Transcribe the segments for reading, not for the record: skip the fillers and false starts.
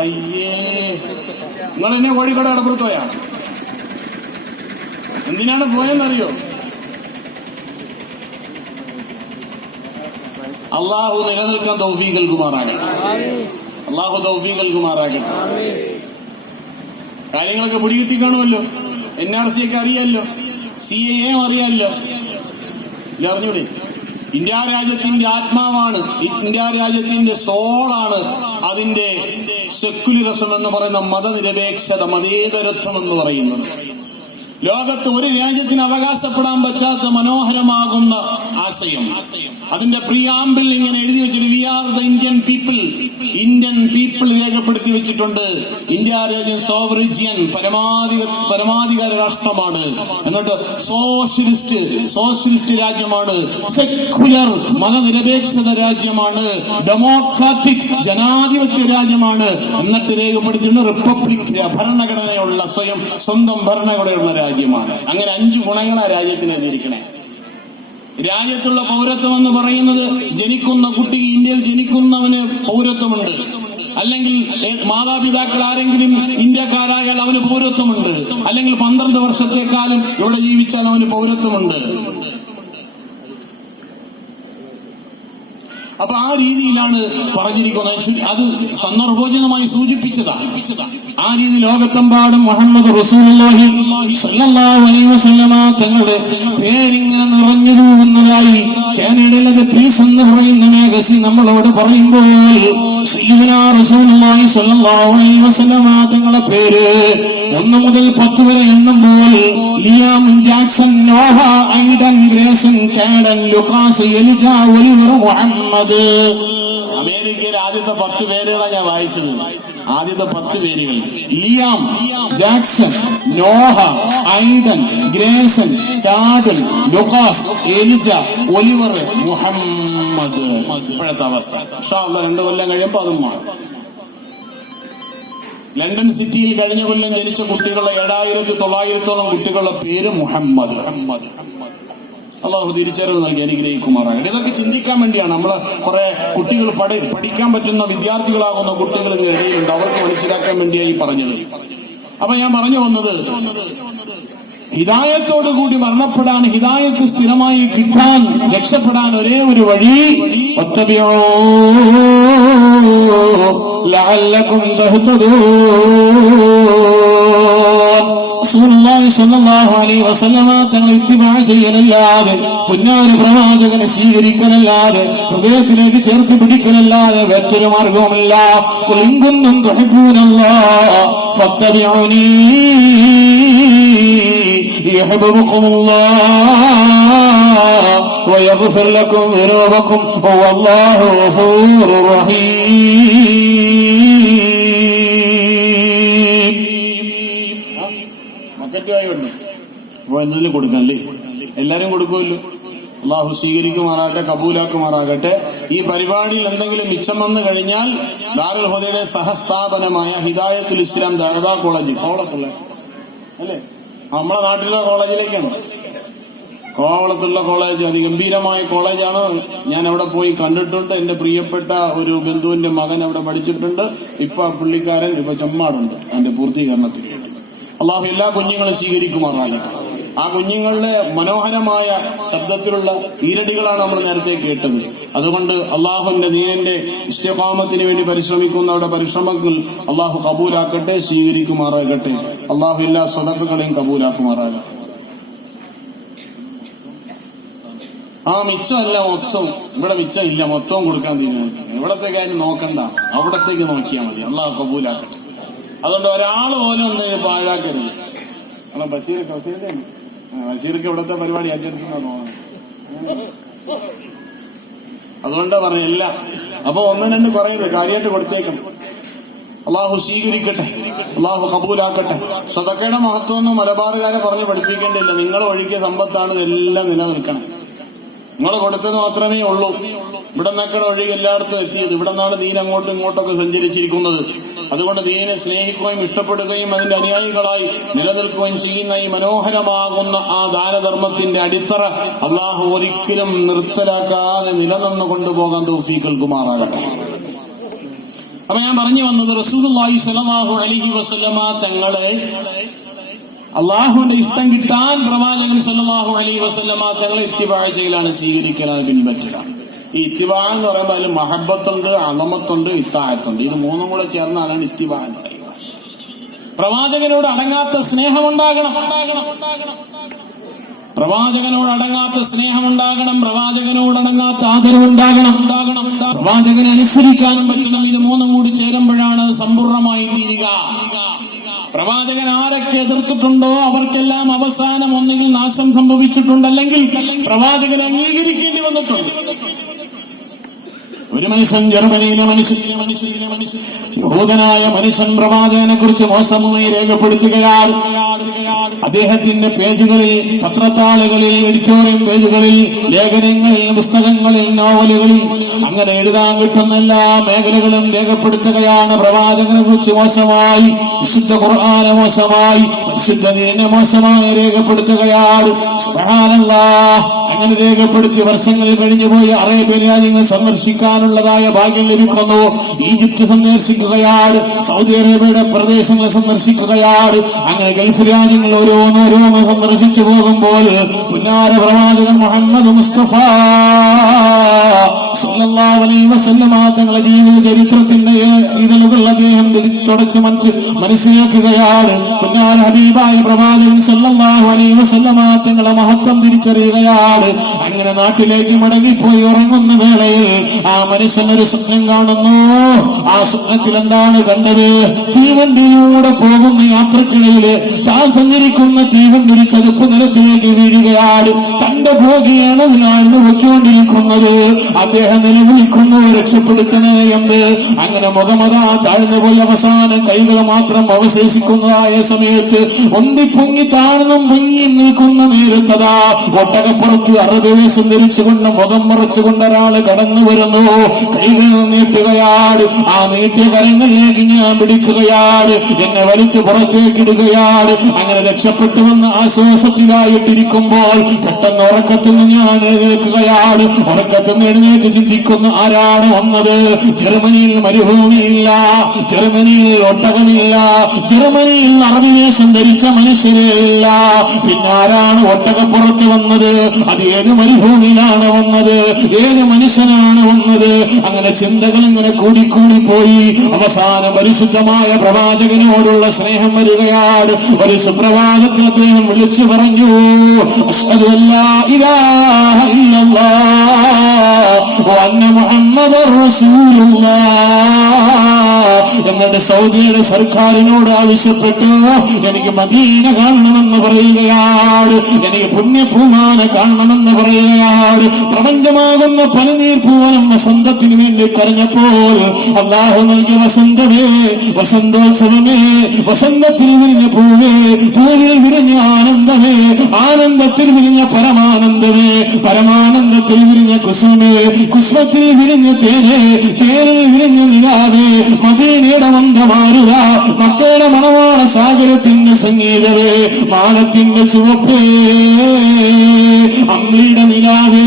അയ്യേ, നിങ്ങൾ എന്നെ കോഴിക്കോട് കടപ്പുറത്ത് പോയാ? എന്തിനാണ് പോയെന്നറിയോ? അള്ളാഹു നിലനിൽക്കാൻ തൗഫീഖ് നൽകുമാറാകട്ടെ. അള്ളാഹു തൗഫീഖ് നൽകുമാറാകട്ടെ. കാര്യങ്ങളൊക്കെ പിടികിട്ടി കാണുമല്ലോ. NRC ഒക്കെ അറിയാമല്ലോ, CAA അറിയാമല്ലോ. ഇല്ല, അറിഞ്ഞൂടെ? ഇന്ത്യ രാജ്യത്തിന്റെ ആത്മാവാണ്, ഇന്ത്യ രാജ്യത്തിന്റെ സോളാണ് അതിന്റെ സെക്യുലറിസം എന്ന് പറയുന്ന മതനിരപേക്ഷത, മതേതരത്വം എന്ന് പറയുന്നത്. ലോകത്ത് ഒരു രാജ്യത്തിന് അവകാശപ്പെടാൻ പറ്റാത്ത മനോഹരമാകുന്ന ആശയം. അതിന്റെ പ്രിയാമ്പിൽ ഇങ്ങനെ എഴുതി വെച്ചിട്ട് we are the Indian people, Indian people രേഖപ്പെടുത്തി വെച്ചിട്ടുണ്ട്. ഇന്ത്യ രാജ്യം സോവറിജിയൻ, പരമാധികാര രാഷ്ട്രമാണ്. എന്നിട്ട് സോഷ്യലിസ്റ്റ് രാജ്യമാണ്, സെക്യുലർ മതനിരപേക്ഷത രാജ്യമാണ്, ഡെമോക്രാറ്റിക് ജനാധിപത്യ രാജ്യമാണ്. എന്നിട്ട് രേഖപ്പെടുത്തിയിട്ടുണ്ട് റിപ്പബ്ലിക്, ഭരണഘടനയുള്ള സ്വന്തം ഭരണഘടനയുള്ള രാജ്യമാണ്. അങ്ങനെ 5 ഗുണങ്ങളാ രാജ്യത്തിന് എതിരിക്കണേ. രാജ്യത്തുള്ള പൗരത്വം എന്ന് പറയുന്നത് ജനിക്കുന്ന കുട്ടി, ഇന്ത്യയിൽ ജനിക്കുന്നവന് പൗരത്വമുണ്ട്. അല്ലെങ്കിൽ മാതാപിതാക്കൾ ആരെങ്കിലും ഇന്ത്യക്കാരായാൽ അവന് പൗരത്വമുണ്ട്. അല്ലെങ്കിൽ 12 വർഷത്തെക്കാലം ഇവിടെ ജീവിച്ചാൽ അവന് പൗരത്വമുണ്ട്. അപ്പൊ ആ രീതിയിലാണ് പറഞ്ഞിരിക്കുന്നത്. അത് സന്ദർഭോചിതമായി സൂചിപ്പിച്ചതാണ്. ആ രീതി ലോകത്തെമ്പാടും മുഹമ്മദ് റസൂലുള്ളാഹി സ്വല്ലല്ലാഹു അലൈഹി വസല്ലമ തങ്ങളുടെ പേരിങ്ങനെ നിറഞ്ഞു തൂകുന്നതായി കാനഡയിലെ പീസ് എന്ന് പറയുന്ന മാഗസിൻ നമ്മളോട് പറയുമ്പോൾ സയ്യിദുനാ റസൂലുള്ളാഹി സ്വല്ലല്ലാഹു അലൈഹി വസല്ലമ തങ്ങളുടെ പേര് 1 മുതൽ 10 വരെ എണ്ണുമ്പോൾ Liam, Jackson, Noah, Aiden, Grayson, Kaden, Lucas, Elijah, Oliver, Muhammad. അമേരിക്കയിലെ ആദ്യത്തെ 10 പേരുകളാണ് ഞാൻ വായിച്ചത്. ആദ്യത്തെ 10 പേരുകൾ: Liam, Jackson, Noah, Aiden, Grayson, Kaden, Lucas, Elijah, Oliver, Muhammad. ഇപ്പോഴത്തെ അവസ്ഥ ഇൻഷാ അല്ലാഹ് 2 കൊല്ലം കഴിയുമ്പോൾ അതും മാറും. ലണ്ടൻ സിറ്റിയിൽ കഴിഞ്ഞ കൊല്ലം ജനിച്ച കുട്ടികളുടെ 7900-ഓളം കുട്ടികളുടെ പേര് മുഹമ്മദ്. അള്ളാഹു തിരിച്ചറിവ് നൽകി അനുഗ്രഹിക്കുമാറാകട്ടെ. ഇതൊക്കെ ചിന്തിക്കാൻ വേണ്ടിയാണ് നമ്മള് കുറെ കുട്ടികൾ പഠിക്കാൻ പറ്റുന്ന വിദ്യാർത്ഥികളാകുന്ന കുട്ടികൾ ഇടയിലുണ്ട്. അവർക്ക് മനസ്സിലാക്കാൻ വേണ്ടിയായി പറഞ്ഞത്. അപ്പൊ ഞാൻ പറഞ്ഞു വന്നത്, ഹിദായത്തോടു കൂടി മരണപ്പെടാൻ, ഹിദായത്ത് സ്ഥിരമായി കിട്ടാൻ, രക്ഷപ്പെടാൻ ഒരേ ഒരു വഴി ലഅല്ലകും തഹ്തദൂൻ. റസൂലുള്ളാഹി സ്വല്ലല്ലാഹു അലൈഹി വസല്ലമ തങ്ങളെ ഇത്തിബാ ചെയ്യലല്ലാതെ, പുന്നാര പ്രവാചകനെ സ്വീകരിക്കലല്ലാതെ, ഹൃദയത്തിലേക്ക് ചേർത്ത് പിടിക്കലല്ലാതെ മറ്റൊരു മാർഗവുമില്ല. ഖുൽ ഇൻ കുൻതും തുഹിബ്ബൂനല്ലാഹ ഫത്തബിഊനി യഹ്ബബുകുമുല്ലാഹ് വയഗ്ഫിർ ലക്കും ദുനൂബക്കും വല്ലാഹു ഗഫൂറുർ റഹീം. അപ്പൊ എന്തെങ്കിലും കൊടുക്കല്ലേ? എല്ലാരും കൊടുക്കുമല്ലോ. അള്ളാഹു സ്വീകരിക്കുമാറാകട്ടെ, കബൂലാക്കുമാറാകട്ടെ. ഈ പരിപാടിയിൽ എന്തെങ്കിലും മിച്ചം വന്നു കഴിഞ്ഞാൽ ദാറുൽ ഹുദയുടെ സഹസ്ഥാപനമായ ഹിദായത്തുൽ ഇസ്ലാം ദഅവാ കോളേജ്, കോവളത്തുള്ള അല്ലേ, നമ്മളെ നാട്ടിലെ കോളേജിലേക്കാണ്. കോവളത്തുള്ള കോളേജ് അതിഗംഭീരമായ കോളേജാണ്. ഞാൻ അവിടെ പോയി കണ്ടിട്ടുണ്ട്. എന്റെ പ്രിയപ്പെട്ട ഒരു ബന്ധുവിന്റെ മകൻ അവിടെ പഠിച്ചിട്ടുണ്ട്. ഇപ്പൊ പുള്ളിക്കാരൻ ഇപ്പൊ ചെമ്മാടുണ്ട് അതിന്റെ പൂർത്തീകരണത്തിന് വേണ്ടി. അള്ളാഹു എല്ലാ കുഞ്ഞുങ്ങളും സ്വീകരിക്കുമാറാകട്ടെ. ആ കുഞ്ഞുങ്ങളുടെ മനോഹരമായ ശബ്ദത്തിലുള്ള ഈരടികളാണ് നമ്മൾ നേരത്തെ കേട്ടത്. അതുകൊണ്ട് അള്ളാഹുവിന്റെ ദീനിന്റെ ഇസ്തിഖാമത്തിന് വേണ്ടി പരിശ്രമിക്കുന്നവരുടെ പരിശ്രമത്തിൽ അള്ളാഹു കബൂലാക്കട്ടെ, സ്വീകരിക്കുമാറാകട്ടെ. അള്ളാഹു എല്ലാ സദഖകളെയും കബൂലാക്കുമാറാകട്ടെ. മിച്ചമല്ല മൊത്തം, ഇവിടെ മിച്ചം ഇല്ല, മൊത്തവും കൊടുക്കാൻ തീരുമാനിച്ചു. എവിടത്തേക്കായാലും നോക്കണ്ട, അവിടത്തേക്ക് നോക്കിയാൽ മതി. അള്ളാഹു കബൂലാക്കട്ടെ. അതുകൊണ്ട് ഒരാൾ പോലും ഒന്നും പാഴാക്കരുത്. ബഷീർക്ക് ഇവിടത്തെ പരിപാടി ഏറ്റെടുക്കുന്ന തോന്നുന്നു. അതുകൊണ്ടാ പറഞ്ഞില്ല. അപ്പൊ 1-2 പറയരുത്, കാര്യമായിട്ട് കൊടുത്തേക്കണം. അള്ളാഹു സ്വീകരിക്കട്ടെ, അള്ളാഹു കബൂലാക്കട്ടെ. സദഖയുടെ മഹത്വമൊന്നും മലബാറുകാരെ പറഞ്ഞ് പഠിപ്പിക്കേണ്ടില്ല. നിങ്ങൾ ഒഴുകിയ സമ്പത്താണ് ഇതെല്ലാം നിലനിൽക്കണം. നിങ്ങൾ കൊടുത്തത് മാത്രമേ ഉള്ളൂ. ഇവിടെ നിന്നൊക്കെ ഒഴുകി എല്ലായിടത്തും എത്തിയത്. ഇവിടെ നിന്നാണ് ദീൻ അങ്ങോട്ടും ഇങ്ങോട്ടൊക്കെ സഞ്ചരിച്ചിരിക്കുന്നത്. അതുകൊണ്ട് ദീനിനെ സ്നേഹിക്കുകയും ഇഷ്ടപ്പെടുകയും അതിന്റെ അനുയായികളായി നിലനിൽക്കുകയും ചെയ്യുന്ന ഈ മനോഹരമാകുന്ന ആ ദാനധർമ്മത്തിന്റെ അടിത്തറ അള്ളാഹു ഒരിക്കലും നിർത്തലാക്കാതെ നിലനിന്ന് കൊണ്ടുപോകാൻ തൗഫീഖ് നൽകുമാറാകട്ടെ. അപ്പൊ ഞാൻ പറഞ്ഞു വന്നത് റസൂലുള്ളാഹി സ്വല്ലല്ലാഹു അലൈഹി വസല്ലമ തങ്ങളെ അള്ളാഹുവിന്റെ ഇഷ്ടം കിട്ടാൻ പ്രവാചകൻ സ്വല്ലല്ലാഹു അലൈഹി വസല്ലമ തങ്ങളെ ഇത്തിബാ ചെയ്യലാണ്, സ്വീകരിക്കലാണ്, പിൻപറ്റലാണ്. ഈ ഇത്തിബാ എന്ന് പറയുമ്പോൾ അതിൽ മഹബത്തുണ്ട്, അളമത്തുണ്ട്, ഇത്താഅത്തുണ്ട്. ഇത് മൂന്നും കൂടെ ചേർന്നാലാണ് ഇത്തിബാ എന്ന് പറയുന്നത്. പ്രവാചകനോട് അടങ്ങാത്ത സ്നേഹമുണ്ടാകണം, പ്രവാചകനോട് അടങ്ങാത്ത സ്നേഹമുണ്ടാകണം, പ്രവാചകനോട് അടങ്ങാത്ത ആദരവുണ്ടാകണം, പ്രവാചകനെ അനുസരിക്കാനും പറ്റണം. ഇത് മൂന്നും കൂടി ചേരുമ്പോഴാണ് സമ്പൂർണമായി തീരുക. പ്രവാചകൻ ആരൊക്കെ എതിർത്തിട്ടുണ്ടോ അവർക്കെല്ലാം അവസാനം ഒന്നുകിൽ നാശം സംഭവിച്ചിട്ടുണ്ട്, അല്ലെങ്കിൽ പ്രവാചകനെ അംഗീകരിക്കേണ്ടി വന്നിട്ടുണ്ട്. ഒരു മനുഷ്യൻ, ജർമ്മനിയിലെ മനുഷ്യൻ, യഹൂദനായ മനുഷ്യൻ പ്രവാചകനെ കുറിച്ച് മോശമായി രേഖപ്പെടുത്തുകയാണ്. അദ്ദേഹത്തിന്റെ പേജുകളിൽ, പത്രത്താളുകളിൽ, എഡിറ്റോറിയം പേജുകളിൽ, ലേഖനങ്ങളിൽ, പുസ്തകങ്ങളിൽ, നോവലുകളിൽ, അങ്ങനെ എഴുതാൻ കിട്ടുന്ന എല്ലാ മേഖലകളും രേഖപ്പെടുത്തുകയാണ്. പ്രവാചകനെ കുറിച്ച് മോശമായി, വിശുദ്ധ ഖുർആനെ മോശമായി, വിശുദ്ധ ദീനിനെ മോശമായി രേഖപ്പെടുത്തുകയാണ്. സുബ്ഹാനല്ലാഹ്. അങ്ങനെ രേഖപ്പെടുത്തി വർഷങ്ങൾ കഴിഞ്ഞുപോയി അറേബ്യൻ രാജ്യങ്ങൾ സന്ദർശിക്കാനുള്ളതായ ഭാഗ്യം ലഭിക്കുന്നു. ഈജിപ്ത് സന്ദർശിക്കുകയാണ്, സൗദി അറേബ്യയുടെ പ്രദേശങ്ങൾ സന്ദർശിക്കുകയാണ്. അങ്ങനെ ഗൾഫ് രാജ്യങ്ങൾ ഓരോന്നോരോന്ന് സന്ദർശിച്ചു പോകുമ്പോൾ പുന്നാര പ്രവാചകൻ മുഹമ്മദ് മുസ്തഫ സല്ലല്ലാഹു അലൈഹി വസല്ലമ തങ്ങളുടെ ജീവിത ചരിത്രത്തിന്റെ ഇതളുകൾ അദ്ദേഹം തുടച്ചു മനസ്സിലാക്കുകയാണ്. പുന്നാര ഹബീബായ പ്രവാചകൻ സല്ലല്ലാഹു അലൈഹി വസല്ലമ തങ്ങളുടെ മഹത്വം തിരിച്ചറിയുകയാണ്. അങ്ങനെ നാട്ടിലേക്ക് മടങ്ങിപ്പോയി ഉറങ്ങുന്ന വേളയിൽ ആ മനുഷ്യൻ ഒരു സ്വപ്നം കാണുന്നു. ആ സ്വപ്നത്തിൽ എന്താണ് കണ്ടത്? തീവണ്ടിയിലൂടെ പോകുന്ന യാത്രക്കിടയിൽ താൻ സഞ്ചരിക്കുന്ന തീവണ്ടി ഒരു ചതുപ്പ് നിലത്തിലേക്ക് വീഴുകയാണ്. തന്റെ ഭോഗിയാണ് അതിലാഴ്ന്നു വെക്കൊണ്ടിരിക്കുന്നത്. അദ്ദേഹം നിലവിളിക്കുന്നു, രക്ഷപ്പെടുത്തണേ എന്ന്. അങ്ങനെ മുഖമതാ താഴ്ന്നുപോയി അവസാനം കൈകൾ മാത്രം അവശേഷിക്കുന്നതായ സമയത്ത് ഒന്തിപ്പൊങ്ങി താഴ്ന്നും പൊങ്ങിയും നിൽക്കുന്ന നേരത്തതാ ഒട്ടകപ്പുറത്ത് അറബി വേഷം ധരിച്ചുകൊണ്ട് മുഖം മറച്ചുകൊണ്ട് ഒരാള് കടന്നു വരുന്നു. കൈകൾ നീട്ടുകയാണ്. ആ നീട്ടിയ കരങ്ങളിലേക്ക് ഞാൻ പിടിക്കുകയാണ്, എന്നെ വലിച്ചു പുറത്തേക്ക് ഇടുകയാണ്. അങ്ങനെ രക്ഷപ്പെട്ടുവെന്ന് ആശ്വാസത്തിലായിട്ടിരിക്കുമ്പോൾ പെട്ടെന്ന് ഉറക്കത്തിൽ നിന്ന് ഞാൻ എഴുന്നേൽക്കുകയാണ്. ഉറക്കത്തിൽ നിന്ന് എഴുന്നേറ്റ് ചിന്തിക്കുന്നു, ആരാണ് വന്നത്? ജർമ്മനിയിൽ മരുഭൂമിയില്ല, ജർമ്മനിയിൽ ഒട്ടകമില്ല, ജർമ്മനിയിൽ അറബി വേഷം ധരിച്ച മനുഷ്യരേ ഇല്ല. പിന്നെ ആരാണ് ഒട്ടകപ്പുറത്ത് വന്നത്? അത് ഏത് മരുഭൂമിയിലാണ് വന്നത്? ഏത് മനുഷ്യനാണ് വന്നത്? അങ്ങനെ ചിന്തകൾ ഇങ്ങനെ കൂടിക്കൂടി പോയി. അവസാനം പരിശുദ്ധമായ പ്രവാചകനോടുള്ള സ്നേഹം വരികയാണ്. ഒരു സുപ്രഭാതത്തിൽ അദ്ദേഹം വിളിച്ചു പറഞ്ഞു, അശ്ഹദു അല്ലാ ഇലാഹ ഇല്ലല്ലാഹ് വ അന്ന മുഹമ്മദർ റസൂലുള്ളാഹ്. എന്നിട്ട് സൗദിയുടെ സർക്കാരിനോട് ആവശ്യപ്പെട്ടു, എനിക്ക് മദീന കാണണമെന്ന് പറയുകയാണ്, എനിക്ക് പുണ്യഭൂമാന കാണണമെന്ന് പറയുകയാണ്. പ്രപഞ്ചമാകുന്ന പനിനീർ പൂവനം വസന്തത്തിന് വേണ്ടി കരഞ്ഞപ്പോൾ അല്ലാഹു നൽകിയ വസന്തമേ, വസന്തോത്സവമേ, വസന്തത്തിൽ വിരിഞ്ഞ പൂവേ, പൂവിൽ വിരിഞ്ഞ ആനന്ദമേ, ആനന്ദത്തിൽ വിരിഞ്ഞ പരമാനന്ദമേ, പരമാനന്ദത്തിൽ വിരിഞ്ഞ കുസുമേ, കുസുമത്തിൽ വിരിഞ്ഞ തേനേ, തേനിൽ വിരിഞ്ഞ നിലാവേ, മദീനയുടെ മന്ദമാരുത, മക്കയുടെ മണവാള സാഗരത്തിന്റെ സംഗീതവേ, മാനത്തിന്റെ ചുവപ്പേ, അമ്ലിയുടെ നിലാവേ,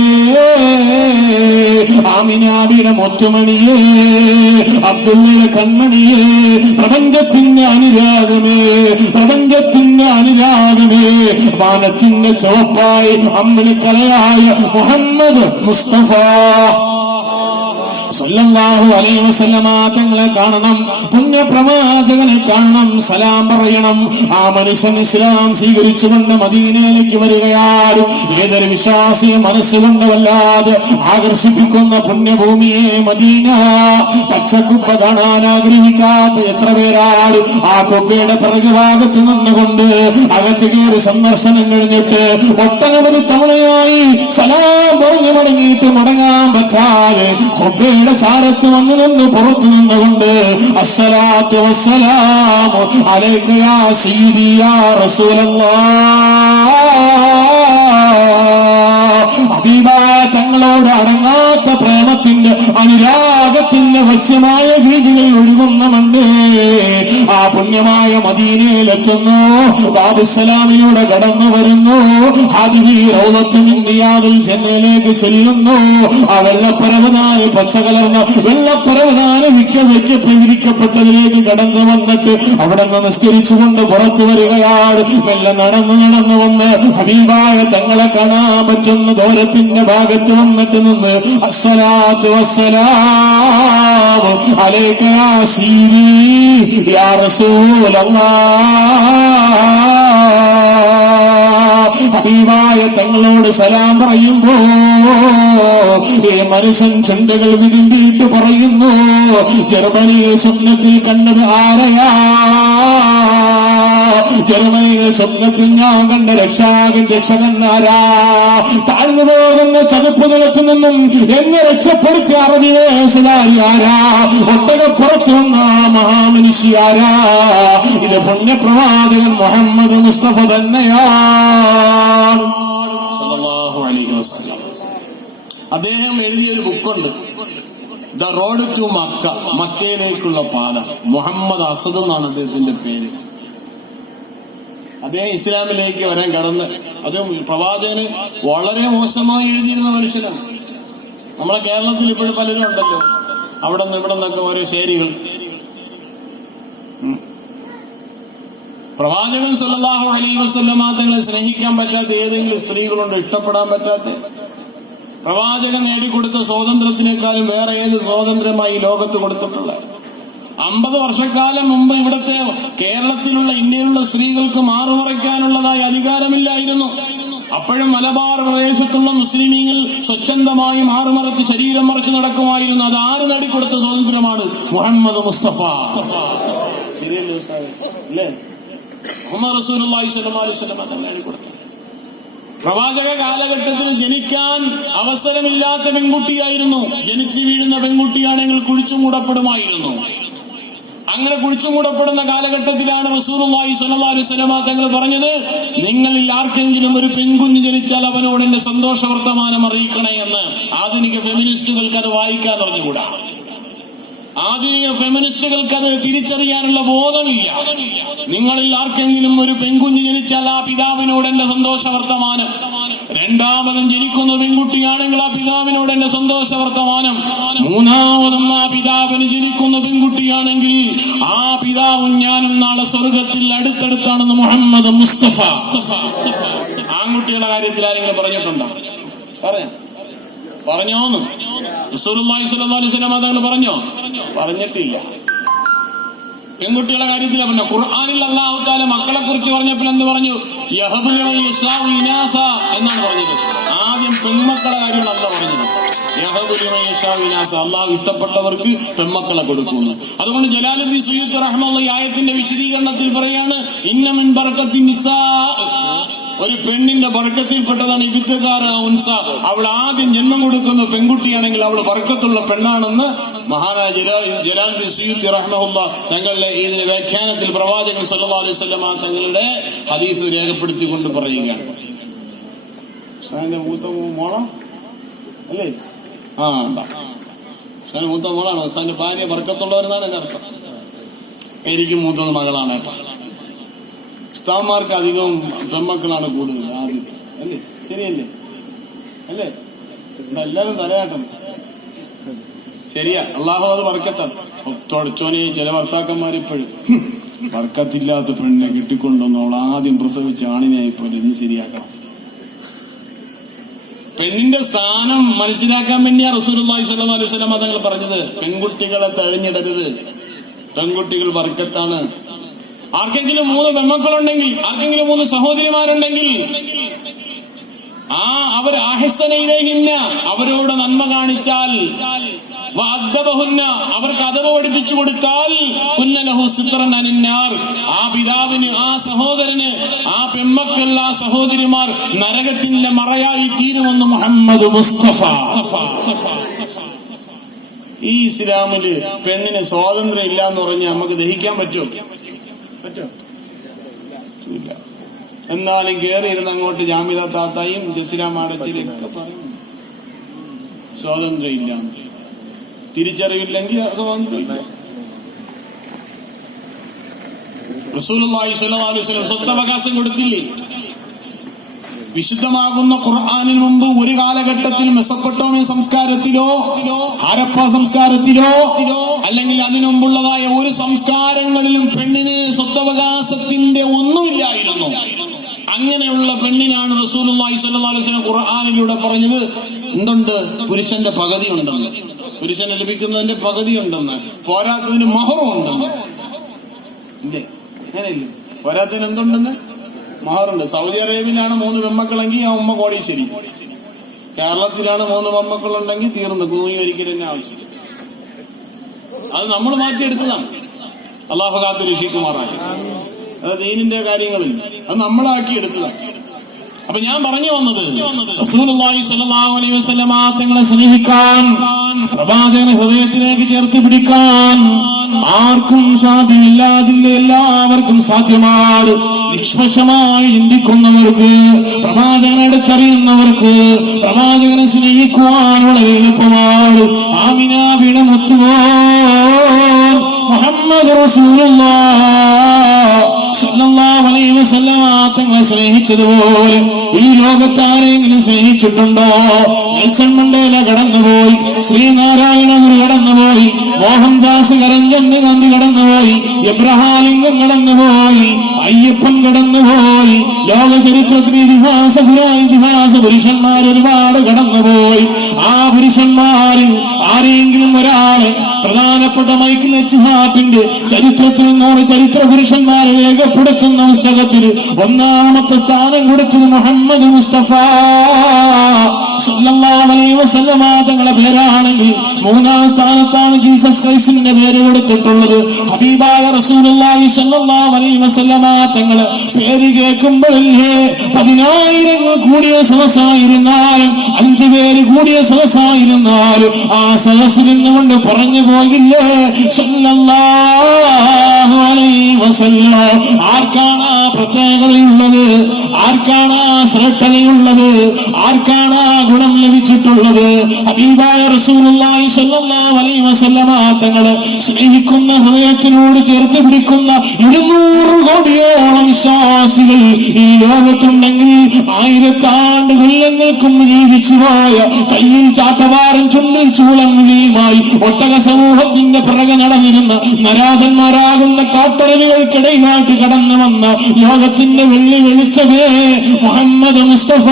ആമിനാബിയുടെ മുത്തുമണിയേ, അബ്ദുള്ളയുടെ കൺമണിയേ, പ്രപഞ്ചത്തിന്റെ അനുരാഗമേ, പ്രപഞ്ചത്തിന്റെ അനുരാഗമേ, മാനത്തിന്റെ ചുവപ്പായി അമ്മിണിക്കലയായ മുഹമ്മദ് മുസ്തഫ സല്ലല്ലാഹു അലൈഹി വസല്ലമ തങ്ങളെ കാണണം, പുണ്യപ്രവാചകനെ കാണണം, സലാം പറയണം. ആ മനുഷ്യൻ ഇസ്ലാം സ്വീകരിച്ചുകൊണ്ട് മദീനയിലേക്ക് വരികയാണ്. ഏതൊരു വിശ്വാസിയെ മനസ്സുകൊണ്ട് വല്ലാതെ ആകർഷിപ്പിക്കുന്ന പുണ്യഭൂമിയെ മദീന. പച്ചക്കുപ്പ കാണാൻ ആഗ്രഹിക്കാത്ത എത്ര പേരാണ് ആ കുപ്പയുടെ പിറകുഭാഗത്ത് നിന്നുകൊണ്ട് അകത്ത് കയറി സന്ദർശനം കഴിഞ്ഞിട്ട് ഒട്ടനവധി തവണയായി സലാം പറഞ്ഞു മടങ്ങിയിട്ട് മടങ്ങാൻ പറ്റാതെ കുപ്പയുടെ ചാരത്ത് വന്നു നിന്ന് പുറത്തു നിന്നുകൊണ്ട് അസ്സലാത്തു വസ്സലാമു അലൈക യാ സയ്യിദി യാ റസൂലല്ലാഹ്, ഹബീബായ തങ്ങളോട് അടങ്ങാത്ത പ്രേമത്തിന്റെ അനുരാഗത്തിന്റെ വശ്യമായ വീതികൾ ഒഴുകുന്ന മണ്ണ്. ആ പുണ്യമായ മദീനയിലെത്തുന്നു. ബാബുസലാമിലൂടെ കടന്നു വരുന്നു. ഹാദിഹി റൗളത്തുൻ മിൻ റിയാദിൽ ജന്നയിലേക്ക് ചെല്ലുന്നു. ആ വെള്ളപ്പരവതാനി പച്ചകലർന്ന വെള്ളപ്പരവതാനി വിരിക്കപ്പെട്ടതിലേക്ക് കടന്നു വന്നിട്ട് അവിടെ നിന്ന് നിസ്കരിച്ചുകൊണ്ട് പുറത്തു വരികയാണ്. മെല്ലെ നടന്നു വന്ന് ഹബീബായ തങ്ങളെ കാണാൻ പറ്റുന്ന ദൂരത്തിന്റെ ഭാഗത്ത് വന്നിട്ട് നിന്ന് അസ്സലാത്തു വസ്സലാമു അലൈക യാ സീദി യാ റസൂലല്ലാഹ് ഹബീബായ തങ്ങളോട് സലാം പറയുമ്പോ ഈ മനുഷ്യൻ ചുണ്ടുകൾ വിതുമ്പിയിട്ട് പറയുന്നു, ജർമ്മനിയെ സ്വപ്നത്തിൽ കണ്ടത് ആരെയാ? ജർമ്മനിയിലെ സ്വപ്നത്തിൽ ഞാൻ കണ്ട രക്ഷകൻ ആരാ? താഴ്ന്നു പോകുന്ന ചതുപ്പ് നിലത്തു നിന്നും എന്നെ രക്ഷപ്പെടുത്തിയ അറബി വേഷധാരി ആരാ? ഒട്ടകപ്പുറത്ത് വന്ന മഹാമനുഷ്യ ആരാ? ഇത് പുണ്യപ്രവാചകൻ മുഹമ്മദ് മുസ്തഫ തന്നെയാണ് സല്ലല്ലാഹു അലൈഹി വസല്ലം. അദ്ദേഹം എഴുതിയൊരു ബുക്കുണ്ട്, ദ റോഡ് ടു മക്ക, മക്കയിലേക്കുള്ള പാത. മുഹമ്മദ് അസദ് എന്നാണ് അദ്ദേഹത്തിന്റെ പേര്. അദ്ദേഹം ഇസ്ലാമിലേക്ക് വരാൻ കടന്ന് അദ്ദേഹം പ്രവാചകന് വളരെ മോശമായി എഴുതിയിരുന്ന മനുഷ്യനാണ്. നമ്മളെ കേരളത്തിൽ ഇപ്പോഴും പലരും ഉണ്ടല്ലോ, അവിടെ നിന്ന് ഇവിടെ നിന്നൊക്കെ ഓരോ ശേരികൾ. പ്രവാചകൻ സല്ലല്ലാഹു അലൈഹി വസല്ലമ തങ്ങളെ സ്നേഹിക്കാൻ പറ്റാത്ത ഏതെങ്കിലും സ്ത്രീകളുണ്ട്, ഇഷ്ടപ്പെടാൻ പറ്റാത്ത? പ്രവാചകൻ നേടിക്കൊടുത്ത സ്വാതന്ത്ര്യത്തിനേക്കാളും വേറെ ഏത് സ്വാതന്ത്ര്യമായി ലോകത്ത് കൊടുത്തിട്ടുള്ളത്? 50 വർഷക്കാലം മുമ്പ് ഇവിടുത്തെ കേരളത്തിലുള്ള ഇന്ത്യയിലുള്ള സ്ത്രീകൾക്ക് മാറുമറയ്ക്കാനുള്ളതായ അധികാരമില്ലായിരുന്നു. അപ്പോഴും മലബാർ പ്രദേശത്തുള്ള മുസ്ലിമീങ്ങൾ സ്വച്ഛന്തമായി മാറുമറച്ച് ശരീരം മറച്ച് നടക്കുമായിരുന്നു. അത് ആര് നേടിക്കൊടുത്ത സ്വാതന്ത്ര്യമാണ്? മുഹമ്മദ് മുസ്തഫ. മുഹമ്മദ് റസൂലുള്ളാഹി സ്വല്ലല്ലാഹു അലൈഹി വസല്ലം നേടിക്കൊടുത്തു. പ്രവാചക കാലഘട്ടത്തിൽ ജനിക്കാൻ അവസരമില്ലാത്ത പെൺകുട്ടിയായിരുന്നു. ജനിച്ചു വീഴുന്ന പെൺകുട്ടിയാണെങ്കിൽ കുഴിച്ചുമൂടപ്പെടുമായിരുന്നു. അങ്ങനെ കുഴിച്ചുമൂടപ്പെടുന്ന കാലഘട്ടത്തിലാണ് റസൂലുള്ളാഹി സ്വല്ലല്ലാഹു അലൈഹി വസല്ലം തങ്ങൾ പറഞ്ഞത്, നിങ്ങളിൽ ആർക്കെങ്കിലും ഒരു പെൺകുഞ്ഞ് ജനിച്ചാൽ അവനോട് എന്റെ സന്തോഷ വർത്തമാനം അറിയിക്കണേ എന്ന്. ആധുനിക ഫെമിനിസ്റ്റുകൾക്ക് അത് വായിക്കാൻ അറിഞ്ഞുകൂടാ. ആധുനിക ഫെമിനിസ്റ്റുകൾക്ക് അത് തിരിച്ചറിയാനുള്ള ബോധമില്ല. നിങ്ങളിൽ ആർക്കെങ്കിലും ഒരു പെൺകുഞ്ഞ് ജനിച്ചാൽ ആ പിതാവിനോട് എന്റെ സന്തോഷ വർത്തമാനം. രണ്ടാമതും ജനിക്കുന്ന പെൺകുട്ടിയാണെങ്കിൽ ആ പിതാവിനോട് എന്റെ സന്തോഷ വർത്തമാനം. മൂന്നാമതും ആ പിതാവിന് ജനിക്കുന്ന പെൺകുട്ടിയാണെങ്കിൽ ആ പിതാവും ഞാനും നാളെ സ്വർഗത്തിൽ അടുത്തടുത്താണെന്ന് മുഹമ്മദ് മുസ്തഫ. ആൺകുട്ടികളുടെ കാര്യത്തിൽ ആരെങ്കിലും പറഞ്ഞിട്ടുണ്ടോ? പറഞ്ഞോന്ന് റസൂലുള്ളാഹി സ്വല്ലല്ലാഹു അലൈഹി വസല്ലം തങ്ങൾ പറഞ്ഞോ? പറഞ്ഞിട്ടില്ല. പെൺകുട്ടികളുടെ കാര്യത്തിലാ പറഞ്ഞ. ഖുർആനിൽ അല്ലാഹു തആല മക്കളെ കുറിച്ച് പറഞ്ഞപ്പോൾ എന്ത് പറഞ്ഞു? യഹബു ലിമൻ യശാഉ ഇനാസ എന്നാണ് പറഞ്ഞത്. ആദ്യം പെൺമക്കളെ കാര്യമാണ് അല്ലാഹു പറഞ്ഞത്. യഹബു ലിമൻ യശാഉ ഇനാസ, അല്ലാഹു ഇഷ്ടപ്പെട്ടവർക്ക് പെൺമക്കളെ കൊടുക്കുന്നു. അതുകൊണ്ട് ജലാലുദ്ദീൻ സുയൂത്തി റഹ്മത്തുള്ളാഹി ഈ ആയത്തിന്റെ വിശദീകരണത്തിൽ പറയാണ്, ഇന്ന മിൻ ബറകത്തിൻ നിസാ, ഒരു പെണ്ണിന്റെ ബർക്കത്തിൽപ്പെട്ടതാണ് ഇബ്തികാറ ഉൻസ. അവൾ ആദ്യം ജന്മം കൊടുക്കുന്ന പെൺകുട്ടിയാണെങ്കിൽ അവൾ ബർക്കത്തുള്ള പെണ്ണാണെന്ന് മഹാനായ ജലാലുദ്ദീൻ സുയൂത്തി റഹ്മത്തുള്ളാഹി തങ്ങളുടെ ഈ വ്യാഖ്യാനത്തിൽ പ്രവാചകൻ സല്ലല്ലാഹു അലൈഹി വസല്ലം തങ്ങളുടെ ഹദീസ് രേഖപ്പെടുത്തിക്കൊണ്ട് പറയുകയാണ്. മൂത്ത മോളാ അല്ലേ? മൂത്ത മോളാണ്. ഉസ്താദിന്റെ ഭാര്യ ബർക്കത്തുള്ളവരെന്നാണ് എന്റെ അർത്ഥം. എനിക്ക് മൂത്തത് മകളാണ്. ഉസ്താദ്മാർക്ക് അധികവും പെൺമക്കളാണ് കൂടുതൽ ആദ്യത്തെ, അല്ലേ? ശരിയല്ലേ? അല്ലേ? എല്ലാവരും തലയാട്ടം. ശരിയാ, അള്ളാഹു അത് ബർക്കത്താണ്. തുടച്ചോനെ ചില ഭർത്താക്കന്മാരിപ്പോഴും ബർക്കത്തില്ലാത്ത പെണ്ണിനെ കിട്ടിക്കൊണ്ടുവന്നോൾ ആദ്യം പ്രസവിച്ച ആണിനായിപ്പോലെ ഇന്ന് ശരിയാക്കണം. പെണ്ണിന്റെ സ്ഥാനം മനസ്സിലാക്കാൻ വേണ്ടിയാ റസൂലുള്ളാഹി സ്വല്ലല്ലാഹു അലൈഹി വസല്ലം തങ്ങൾ പറഞ്ഞത്, പെൺകുട്ടികളെ തഴഞ്ഞിടരുത്, പെൺകുട്ടികൾ ബർക്കത്താണ്. ആർക്കെങ്കിലും 3 പെൺമക്കളുണ്ടെങ്കിൽ, ആർക്കെങ്കിലും 3 സഹോദരിമാരുണ്ടെങ്കിൽ അവർ അഹ്സനൈഹിന്ന, അവരോട് നന്മ കാണിച്ചാൽ, വഅദ്ദബഹുന്ന, അവർക്ക് അദബ് പഠിപ്പിച്ചു കൊടുത്താൽ, കുന്നലഹു സിത്റൻ അനിന്നാർ, ആ പിതാവിന്, ആ സഹോദരന്, ആ പെൺമക്കൾ, ആ സഹോദരിമാർ നരകത്തിന്റെ മറയായി തീരുമെന്ന് മുഹമ്മദ് മുസ്തഫ. ഈ ഇസ്ലാമില് പെണ്ണിന് സ്വാതന്ത്ര്യം ഇല്ല എന്ന് പറഞ്ഞാൽ നമുക്ക് ദഹിക്കാൻ പറ്റുമോ? ഇല്ല. എന്നാലും കയറിയിരുന്ന് അങ്ങോട്ട് ജാമിദ താത്തായും ജസിലാം ആടച്ചിലൊക്കെ പറയും സ്വാതന്ത്ര്യം ഇല്ല. തിരിച്ചറിവില്ലെങ്കിൽ സ്വാതന്ത്ര്യം ഇല്ല. റസൂലുള്ളാഹി സ്വല്ലല്ലാഹു അലൈഹി വസല്ലം സ്വത്തവകാശം കൊടുത്തില്ലേ? വിശുദ്ധമാകുന്ന ഖുർആനിന് മുമ്പ് ഒരു കാലഘട്ടത്തിൽ മെസപ്പൊട്ടോമിയ സംസ്കാരത്തിലോ ഹരപ്പ സംസ്കാരത്തിലോ അല്ലെങ്കിൽ അതിനു മുമ്പുള്ളതായ ഒരു സംസ്കാരങ്ങളിലും പെണ്ണിന് സ്വത്തവകാശത്തിന്റെ ഒന്നുമില്ലായിരുന്നു. അങ്ങനെയുള്ള പെണ്ണിനാണ് റസൂലുള്ളാഹി സ്വല്ലല്ലാഹു അലൈഹി വസല്ലം ഖുർആനിലൂടെ പറഞ്ഞത് എന്തുണ്ട്? പുരുഷന്റെ പകുതി ഉണ്ടെന്ന്, പുരുഷന് ലഭിക്കുന്നതിന്റെ പകുതി ഉണ്ടെന്ന്, പോരാത്തതിന് മഹറും ഉണ്ടെന്ന്. ഇല്ലേ? അങ്ങനെയില്ലേ? പോരാത്തതിന് എന്തുണ്ടെന്ന്? മഹറുണ്ട്. സൗദി അറേബ്യയിലാണ് 3 പെൺമക്കളെങ്കിൽ ആ ഉമ്മ കോടീശ്വരി. കേരളത്തിലാണ് 3 പെൺമക്കളുണ്ടെങ്കിൽ തീർന്നു, ഭൂമി ഒരിക്കലും തന്നെ ആവശ്യമില്ല. അത് നമ്മൾ മാറ്റിയെടുത്തതാണ്. അള്ളാഹു കാത്ത് രക്ഷിക്കുമാറാണ്. അത് ദീനിന്റെ കാര്യങ്ങളിൽ അത് നമ്മളാക്കി എടുത്തതാണ്. അപ്പൊ ഞാൻ പറഞ്ഞു വന്നത് റസൂലുള്ളാഹി സ്വല്ലല്ലാഹു അലൈഹി വസല്ലമ തങ്ങളെ സ്നേഹിക്കാൻ, പ്രവാചകനെ ഹൃദയത്തിലേക്ക് ചേർത്ത് പിടിക്കാൻ ആർക്കും സാധ്യമില്ലാതില്ല, എല്ലാവർക്കും സാധ്യമാണ്. നിഷ്പക്ഷമായി ചിന്തിക്കുന്നവർക്ക്, പ്രവാചകനെ അടുത്തറിയുന്നവർക്ക് പ്രവാചകനെ സ്നേഹിക്കുവാൻ വളരെ എളുപ്പമാണ്. ആമിന ബിയുടെ മുത്തുമോൻ മുഹമ്മദ് റസൂലുള്ളാഹി സ്വല്ലല്ലാഹു അലൈഹി വസല്ലമ തങ്ങളെ സ്നേഹിച്ചതുപോലെ ഈ ലോകത്ത് ആരെങ്കിലും സ്നേഹിച്ചിട്ടുണ്ടോ? നെൽസൺ മണ്ടേല കടന്നുപോയി, ശ്രീനാരായണ ഗുരു കടന്നുപോയി, മോഹൻദാസ് കരംചന്ദ് ഗാന്ധി കടന്നുപോയി, എബ്രഹാം ലിങ്കൻ കടന്നുപോയി, അയ്യപ്പൻ കടന്നുപോയി. ലോക ചരിത്രത്തിന് ഇതിഹാസ പുരുഷന്മാർ ഒരുപാട് കടന്നുപോയി. ആ പുരുഷന്മാരിൽ ആരെങ്കിലും ഒരാള് പ്രധാനപ്പെട്ട മൈക്കിൾ എച്ച് ഹാർട്ടിന്റെ ചരിത്രത്തിൽ 100 ചരിത്ര പുരുഷന്മാരെ രേഖപ്പെടുത്തുന്ന പുസ്തകത്തിൽ 1ാമത്തെ സ്ഥാനം കൊടുത്തത് മുഹമ്മദ് മുസ്തഫ സല്ലല്ലാഹു അലൈഹി വസല്ലമ തങ്ങളുടെ പേരാണെങ്കിൽ 3ാം സ്ഥാനത്താണ് ജീസസ് ക്രൈസ്റ്റിന്റെ പേര് കൊടുത്തിട്ടുള്ളത്. ഹബീബായ റസൂലുള്ളാഹി സല്ലല്ലാഹു അലൈഹി വസല്ലമ തങ്ങളെ പേര് കേൾക്കുമ്പോഴല്ലേ 10,000 കൂടിയ സദസ്സായിരുന്നാലും 5 പേര് കൂടിയ സദസ്സായിരുന്നാലും ആ സദസ്സിൽ നിന്നുകൊണ്ട് പറഞ്ഞു പോകില്ലേ സല്ലല്ലാഹു അലൈഹി വസല്ലം. ആർക്കാണ് ആ പ്രത്യേകതയുള്ളത്? ആർക്കാണ് ആ ശ്രേഷ്ഠതയുള്ളത്? ആർക്കാണ് ആ ഗുണം ലഭിച്ചിട്ടുള്ളത്? ഹബീബായ റസൂലുള്ളാഹി സ്വല്ലല്ലാഹു അലൈഹി വസല്ലമ തങ്ങളെ സ്നേഹിക്കുന്ന, ഹൃദയത്തിനോട് ചേർത്ത് പിടിക്കുന്ന 200 കോടിയോളം വിശ്വാസികൾ ഈ ലോകത്തുണ്ടെങ്കിൽ 1000 ആണ്ട് കൊല്ലങ്ങൾക്കും ജീവിച്ചു പോയ, കയ്യിൽ ചാട്ടവാറും ചുണ്ടിൽ ചൂളങ്ങളുമായി ഒട്ടക സമൂഹത്തിന്റെ പിറകെ നടന്നിരുന്ന നരാധന്മാരാകുന്ന കാട്ടറവികൾക്കിടയിലായിട്ട് കടന്നു വന്ന ലോകത്തിന്റെ വെളിച്ചമേ മുഹമ്മദ് മുസ്തഫ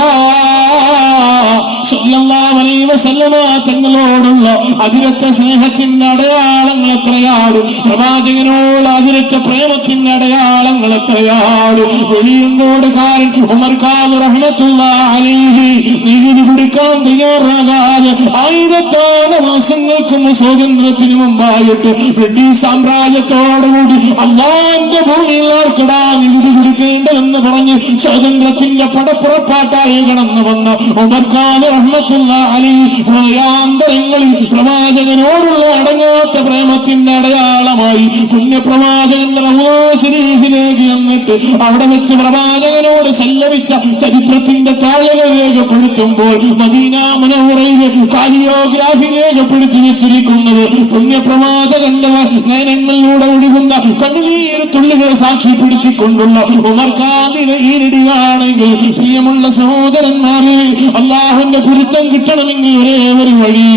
സല്ലല്ലാഹു അലൈഹി വസല്ലമ തങ്ങളോടുള്ള അതിരറ്റ സ്നേഹത്തിന്റെ അടയാളങ്ങൾ എത്രയാണ്? പ്രവാചകനോട് അതിരറ്റ പ്രേമത്തിന്റെ അടയാളങ്ങൾ എത്രയാണ്? വെളിയങ്കോടുകാരൻ ഉമർ ഖാൻ റഹ്മത്തുള്ളാഹി അലൈഹി നികുതി കൊടുക്കാൻ തയ്യാറാകാതെ 1000 മാസങ്ങൾക്കും സ്വാതന്ത്ര്യത്തിന് മുമ്പായിട്ട് ബ്രിട്ടീഷ് സാമ്രാജ്യത്തോടുകൂടി അള്ളാന്റെ ഭൂമിയിൽ ആർക്കിടാ നികുതി കൊടുക്കേണ്ടതെന്ന് പറഞ്ഞ് സ്വാതന്ത്ര്യത്തിന്റെ പടപ്പുറപ്പാട്ടായി കടന്നു വന്ന ഉമർ ഖാൻ റഹ്മത്തുള്ളാഹി അലൈഹി ഹൃദയാന്തരങ്ങളിൽ പ്രവാചകനോടുള്ള അടങ്ങാത്ത പ്രേമത്തിന്റെ അടയാളമായി പുണ്യപ്രവാചകന്റെ റൗള ശരീഫിലേക്ക് എന്നിട്ട് അവിടെ വെച്ച് പ്രവാചകനോട് സല്ലപിച്ച ചരിത്രത്തിന്റെ താളുകൾ രേഖപ്പെടുത്തുമ്പോൾ മദീന മുനവ്വറയിലെ കാലിയോഗ്രാഫി രേഖപ്പെടുത്തി വെച്ചിരിക്കുന്നത് പുണ്യപ്രവാചകന്റെ നയനങ്ങളിലൂടെ ഒഴുകുന്ന കണ്ണുനീർ തുള്ളികളെ സാക്ഷ്യപ്പെടുത്തിക്കൊണ്ടുള്ള ഉമർ ഖാനിന്റെ ഈരടിയാണെങ്കിൽ, പ്രിയമുള്ള സഹോദരന്മാരെ, അള്ളാഹുവിന്റെ പൊരുത്തം കിട്ടണമെങ്കിൽ ഒരേ ഒരു വഴി,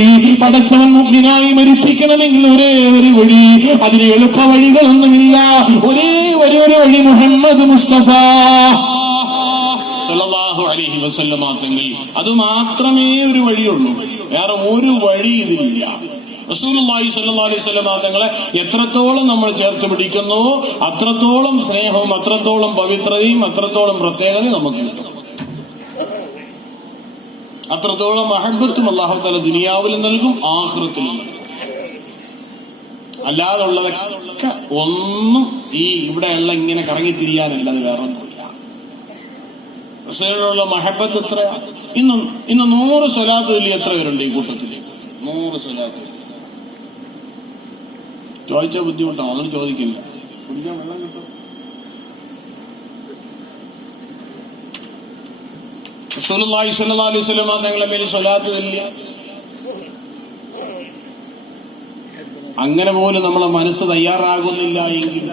പടച്ചവൻ മുഅ്മിനായി മരിപ്പിക്കണമെങ്കിൽ ഒരേ ഒരു വഴി, അതിന് എളുപ്പ വഴികളൊന്നുമില്ല. ഒരേ ഒരു വഴി മുഹമ്മദ് മുസ്തഫ സല്ലല്ലാഹു അലൈഹി വസല്ലമ തങ്ങൾ. അത് മാത്രമേ ഒരു വഴിയുള്ളൂ, വേറെ ഒരു വഴി ഇതിലില്ല. റസൂലുള്ളാഹി സ്വല്ലല്ലാഹു അലൈഹി വസല്ലമ തങ്ങളെ എത്രത്തോളം നമ്മൾ ചേർത്ത് പിടിക്കുന്നുവോ അത്രത്തോളം സ്നേഹവും അത്രത്തോളം പവിത്രതയും അത്രത്തോളം പ്രത്യേകതയും നമുക്ക് കിട്ടും. അത്രത്തോളം മഹബ്ബത്തും അല്ലാഹു തആല ദുനിയാവിലും നൽകും, ആഖിറത്തിലും നൽകും. അല്ലാതുള്ളതൊക്കെ ഒന്നും ഈ ഇവിടെയുള്ള ഇങ്ങനെ കറങ്ങിത്തിരിയാനല്ലാതെ വേറെ ഒന്നുമില്ല. റസൂലിനുള്ള മഹബ്ബത്ത് എത്രയാ? ഇന്ന് 100 സ്വലാത്ത് ചൊല്ലി എത്ര പേരുണ്ട് ഈ കൂട്ടത്തില്? 100 സ്വലാത്ത് ചോദിച്ചാൽ ബുദ്ധിമുട്ടാവും, അതൊന്നും ചോദിക്കില്ല. കുടിക്കാൻ വെള്ളം കിട്ടും. റസൂലുള്ളാഹി സ്വല്ലല്ലാഹു അലൈഹി വസല്ലം തങ്ങളുടെ പേരിൽ സ്വലാത്ത് ചൊല്ലിയ അങ്ങനെ പോലും നമ്മളെ മനസ്സ് തയ്യാറാകുന്നില്ല എങ്കിൽ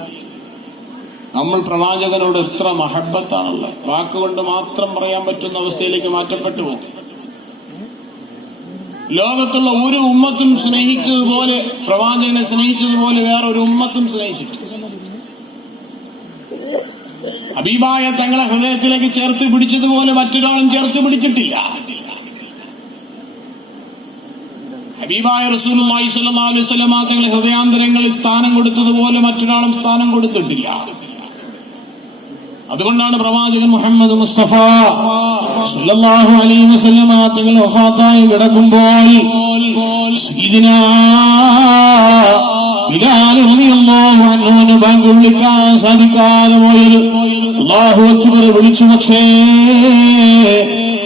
നമ്മൾ പ്രവാചകനോട് എത്ര മഹബത്താണുള്ളത്, വാക്കുകൊണ്ട് മാത്രം പറയാൻ പറ്റുന്ന അവസ്ഥയിലേക്ക് മാറ്റപ്പെട്ടു പോകും. ലോകത്തുള്ള ഒരു ഉമ്മത്തും സ്നേഹിച്ചതുപോലെ, പ്രവാചകനെ സ്നേഹിച്ചതുപോലെ വേറൊരു ഉമ്മത്തും സ്നേഹിച്ചിട്ട്, ഹബീബായ തങ്ങളെ ഹൃദയത്തിലേക്ക് ചേർത്ത് പിടിച്ചതുപോലെ മറ്റൊരാളും ചേർത്ത് പിടിച്ചിട്ടില്ല. ഹബീബായ റസൂലുള്ളാഹി സ്വല്ലല്ലാഹു അലൈഹി വസല്ലം തങ്ങളെ ഹൃദയാന്തരങ്ങളിൽ സ്ഥാനം കൊടുത്തതുപോലെ മറ്റൊരാളും സ്ഥാനം കൊടുത്തിട്ടില്ല. അതുകൊണ്ടാണ് പ്രവാചകൻ മുഹമ്മദ് മുസ്തഫ സ്വല്ലല്ലാഹു അലൈഹി വസല്ലം തങ്ങൾ വഫാത്തായി കിടക്കുമ്പോൾ സയ്യിദിനാ ബിലാൽ റളിയല്ലാഹു അൻഹുവിന് ബാങ്ക് വിളിക്കാൻ സാധിക്കാതെ പോയത്. അല്ലാഹു അക്ബർ വിളിച്ചു, പക്ഷേ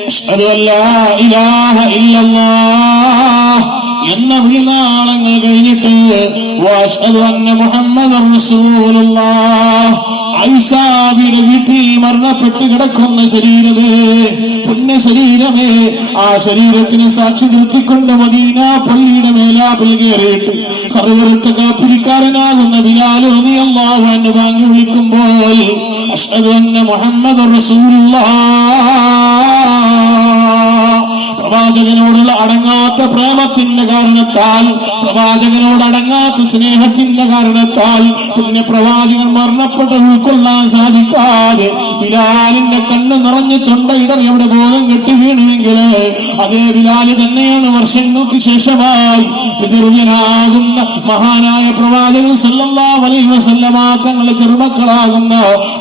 അശ്ഹദു അല്ലാ ഇലാഹ ഇല്ലല്ലാഹ് എന്ന വിളിനാളങ്ങൾ കഴിഞ്ഞിട്ട് വഅശ്ഹദു അന്ന മുഹമ്മദർ റസൂലുള്ളാഹ് ഐഷാബിയുടെ വീട്ടിൽ മരണപ്പെട്ട് കിടക്കുന്ന ശരീരമേ, പുണ്യ ശരീരമേ, ആ ശരീരത്തിന് സാക്ഷി നിർത്തിക്കൊണ്ട് മദീന പള്ളിയുടെ മേലാപ്പിൽ കയറിയിട്ട് കറുകറുത്ത കാപ്പിരിക്കാരനാകുന്ന ബിലാൽ റളിയല്ലാഹു അൻഹു ബാങ്ക് വിളിക്കുമ്പോൾ അശ്ഹദു അന്ന മുഹമ്മദർ റസൂലുള്ളാഹ്, പ്രവാചകനോടുള്ള അടങ്ങാത്ത പ്രേമത്തിന്റെ കാരണത്താൽ, പ്രവാചകനോട് അടങ്ങാത്ത സ്നേഹത്തിന്റെ കാരണത്താൽ പിന്നെ പ്രവാചകൻ മരണപ്പെട്ടത് ഉൾക്കൊള്ളാൻ സാധിക്കാതെ ബിലാലിന്റെ കണ്ണ് നിറഞ്ഞ് തൊണ്ടയിടറി അവിടെ ബോധം കെട്ടി വീണുവെങ്കിൽ അതേ ബിലാല് തന്നെയാണ് വർഷങ്ങൾക്ക് ശേഷമായി പിതൃവ്യനാകുന്ന മഹാനായ പ്രവാചകൻ സല്ലല്ലാഹു അലൈഹി വസല്ലമ തങ്ങളുടെ ചെറുമക്കളാകുന്ന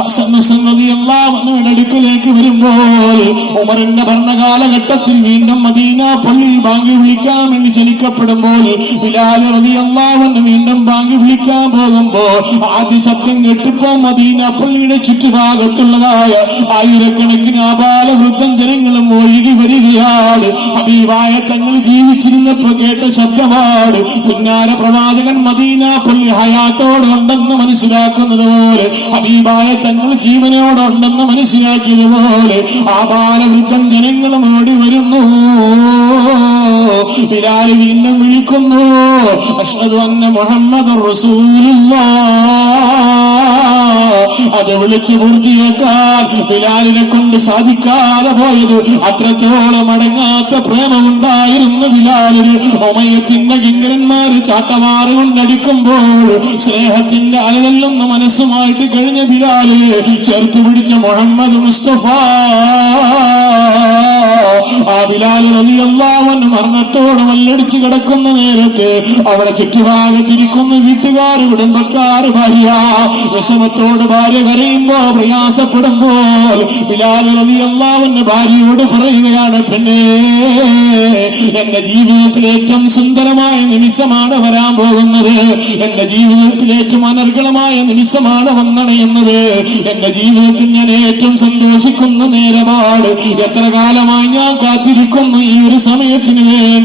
ഹസൻ ഹുസൈൻ റളിയല്ലാഹു അൻഹുവിന്റെ അടുക്കലേക്ക് വരുമ്പോൾ ഉമറിന്റെ ഭരണകാലഘട്ടത്തിൽ വീണ്ടും മദീന പള്ളിയിൽ ബാങ്ക് വിളിക്കാൻ വേണ്ടി ക്ഷണിക്കപ്പെടുമ്പോൾ ബിലാൽ റളിയല്ലാഹു അൻഹു വീണ്ടും ബാങ്ക് വിളിക്കാൻ പോകുമ്പോൾ ആദ്യ ശബ്ദം കേട്ടപ്പോൾ മദീന പള്ളിയുടെ ചുറ്റുഭാഗത്തുള്ളതായ ആയിരക്കണക്കിന് ആബാല വൃദ്ധം ജനങ്ങളും ഒഴുകി വരികയാണ്. ഹബീബായ തങ്ങൾ ജീവിച്ചിരുന്നപ്പോൾ കേട്ട ശബ്ദമാണ്. പുന്നാര പ്രവാചകൻ മദീന പള്ളി ഹയാത്തോടുണ്ടെന്ന് മനസ്സിലാക്കുന്നത് പോലെ, ഹബീബായ തങ്ങൾ ജീവനോടുണ്ടെന്ന് മനസ്സിലാക്കിയതുപോലെ ആബാല വൃദ്ധം ജനങ്ങളും ഓടി വരുന്നു. ബിലാൽ വീണ്ടും വിളിക്കുന്നു, അശ്ഹദു അന്ന മുഹമ്മദർ റസൂലുള്ളാഹ്. അത് വിളിച്ചു പൂർത്തിയാക്കാൻ ബിലാലിനെ കൊണ്ട് സാധിക്കാതെ പോയത് അത്രത്തോളം അടങ്ങാത്ത പ്രേമമുണ്ടായിരുന്നു ബിലാലിന്. ഉമയ്യത്തിന്റെ കിങ്കരന്മാര് ചാട്ടമാറ് കൊണ്ടടിക്കുമ്പോൾ സ്നേഹത്തിന്റെ അലതല്ലുന്ന മനസ്സുമായിട്ട് കഴിഞ്ഞ ബിലാലിന് ചേർത്ത് പിടിച്ച മുഹമ്മദ് മുസ്തഫ ആ ബിലാൽ റളിയല്ലാഹു അൻഹു മരണത്തോട് മല്ലടിച്ച് കിടക്കുന്ന നേരത്ത് അവിടെ ചുറ്റുഭാഗത്തിരിക്കുന്ന വീട്ടുകാർ, കുടുംബക്കാർ, ഭാര്യ വിഷമത്തോട് ഭാര്യ കരയുമ്പോ പ്രയാസപ്പെടുമ്പോൾ ബിലാൽ റളിയല്ലാഹു അൻഹു ഭാര്യയോട് പറയുകയാണ്, പെണ്ണേ, എന്റെ ജീവിതത്തിൽ ഏറ്റവും സുന്ദരമായ നിമിഷമാണ് വരാൻ പോകുന്നത്, എന്റെ ജീവിതത്തിൽ ഏറ്റവും അനർഗളമായ നിമിഷമാണ് വന്നണയുന്നത്, എന്റെ ജീവിതത്തിൽ ഞാൻ ഏറ്റവും സന്തോഷിക്കുന്ന നേരമാണ്. എത്ര കാലമായി ഞാൻ കാത്തിരിക്കുന്നു ഈ ഒരു സമയത്തിന് വേണ്ടി.